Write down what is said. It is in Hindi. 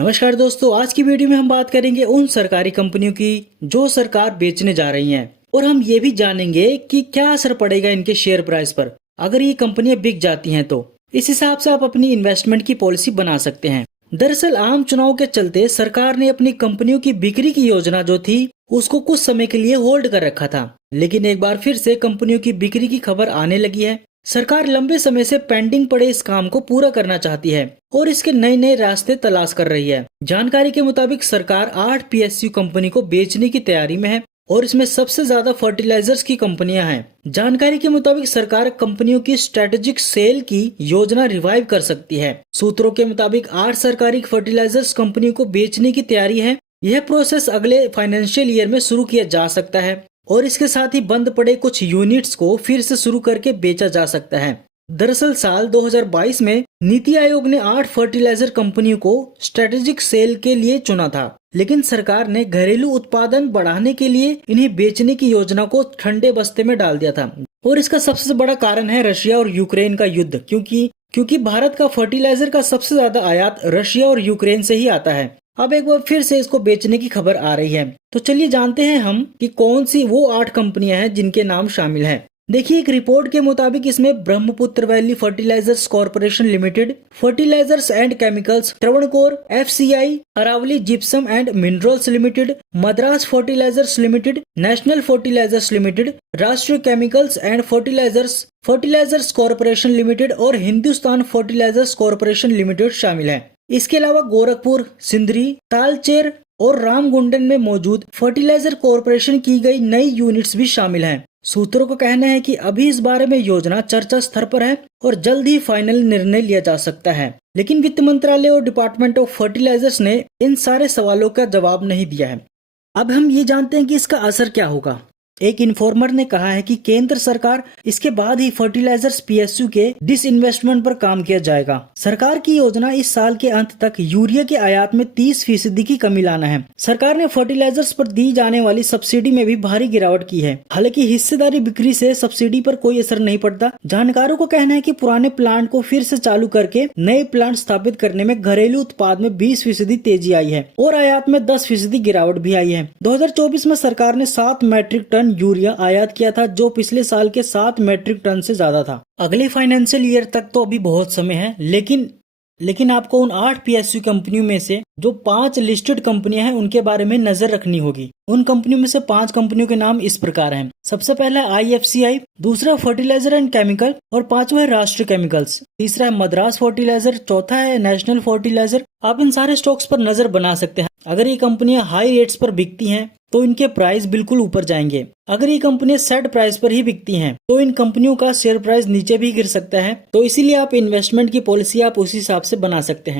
नमस्कार दोस्तों, आज की वीडियो में हम बात करेंगे उन सरकारी कंपनियों की जो सरकार बेचने जा रही हैं और हम ये भी जानेंगे कि क्या असर पड़ेगा इनके शेयर प्राइस पर अगर ये कंपनियां बिक जाती हैं। तो इस हिसाब से आप अपनी इन्वेस्टमेंट की पॉलिसी बना सकते हैं। दरअसल आम चुनाव के चलते सरकार ने अपनी कंपनियों की बिक्री की योजना जो थी उसको कुछ समय के लिए होल्ड कर रखा था, लेकिन एक बार फिर से कंपनियों की बिक्री की खबर आने लगी है। सरकार लंबे समय से पेंडिंग पड़े इस काम को पूरा करना चाहती है और इसके नए नए रास्ते तलाश कर रही है। जानकारी के मुताबिक सरकार 8 पीएसयू कंपनी को बेचने की तैयारी में है और इसमें सबसे ज्यादा फर्टिलाइजर्स की कंपनियां हैं। जानकारी के मुताबिक सरकार कंपनियों की स्ट्रेटेजिक सेल की योजना रिवाइव कर सकती है। सूत्रों के मुताबिक 8 सरकारी फर्टिलाइजर्स कंपनियों को बेचने की तैयारी है। यह प्रोसेस अगले फाइनेंशियल ईयर में शुरू किया जा सकता है और इसके साथ ही बंद पड़े कुछ यूनिट्स को फिर से शुरू करके बेचा जा सकता है। दरअसल साल 2022 में नीति आयोग ने 8 फर्टिलाइजर कंपनियों को स्ट्रेटेजिक सेल के लिए चुना था, लेकिन सरकार ने घरेलू उत्पादन बढ़ाने के लिए इन्हें बेचने की योजना को ठंडे बस्ते में डाल दिया था। और इसका सबसे बड़ा कारण है रशिया और यूक्रेन का युद्ध, क्योंकि भारत का फर्टिलाइजर का सबसे ज्यादा आयात रशिया और यूक्रेन से ही आता है। अब एक बार फिर से इसको बेचने की खबर आ रही है। तो चलिए जानते हैं हम कि कौन सी वो 8 कंपनियां हैं जिनके नाम शामिल हैं। देखिए, एक रिपोर्ट के मुताबिक इसमें Brahmaputra valley fertilizers corporation limited, fertilizers and chemicals, Travancore, FCI, Aravali gypsum and minerals limited, Madras fertilizers limited, national fertilizers limited, Rashtriya chemicals and fertilizers corporation limited और हिंदुस्तान फर्टिलाइजर्स कॉर्पोरेशन लिमिटेड शामिल है। इसके अलावा गोरखपुर, सिंदरी, तालचेर और रामगुंडम में मौजूद फर्टिलाइजर कॉर्पोरेशन की गई नई यूनिट्स भी शामिल हैं। सूत्रों का कहना है कि अभी इस बारे में योजना चर्चा स्तर पर है और जल्द ही फाइनल निर्णय लिया जा सकता है, लेकिन वित्त मंत्रालय और डिपार्टमेंट ऑफ फर्टिलाइजर्स ने इन सारे सवालों का जवाब नहीं दिया है। अब हम ये जानते हैं कि इसका असर क्या होगा। एक इन्फॉर्मर ने कहा है कि केंद्र सरकार इसके बाद ही फर्टिलाइजर्स पीएसयू के डिसइन्वेस्टमेंट पर काम किया जाएगा। सरकार की योजना इस साल के अंत तक यूरिया के आयात में 30% की कमी लाना है। सरकार ने फर्टिलाइजर्स पर दी जाने वाली सब्सिडी में भी भारी गिरावट की है। हालांकि हिस्सेदारी बिक्री से सब्सिडी पर कोई असर नहीं पड़ता। जानकारों का कहना है कि पुराने प्लांट को फिर से चालू करके नए प्लांट स्थापित करने में घरेलू उत्पाद में 20% तेजी आई है और आयात में 10% गिरावट भी आई है। 2024 में सरकार ने 7 मैट्रिक टन यूरिया आयात किया था, जो पिछले साल के 7 मैट्रिक टन से ज्यादा था। अगले फाइनेंशियल ईयर तक तो अभी बहुत समय है, लेकिन आपको उन 8 पीएसयू कंपनियों में से जो 5 लिस्टेड कंपनियां हैं उनके बारे में नजर रखनी होगी। उन कंपनियों में से 5 कंपनियों के नाम इस प्रकार हैं। सबसे पहला आईएफसीआई, दूसरा फर्टिलाइजर एंड केमिकल और 5वां है राष्ट्रीय केमिकल्स, तीसरा है मद्रास फर्टिलाइजर, चौथा है नेशनल फर्टिलाइजर। आप इन सारे स्टॉक्स पर नजर बना सकते हैं। अगर ये कंपनियां हाई रेट्स पर बिकती हैं तो इनके प्राइस बिल्कुल ऊपर जाएंगे। अगर ये कंपनियां सेट प्राइस पर ही बिकती हैं तो इन कंपनियों का शेयर प्राइस नीचे भी गिर सकता है। तो इसीलिए आप इन्वेस्टमेंट की पॉलिसी आप उस हिसाब से बना सकते हैं।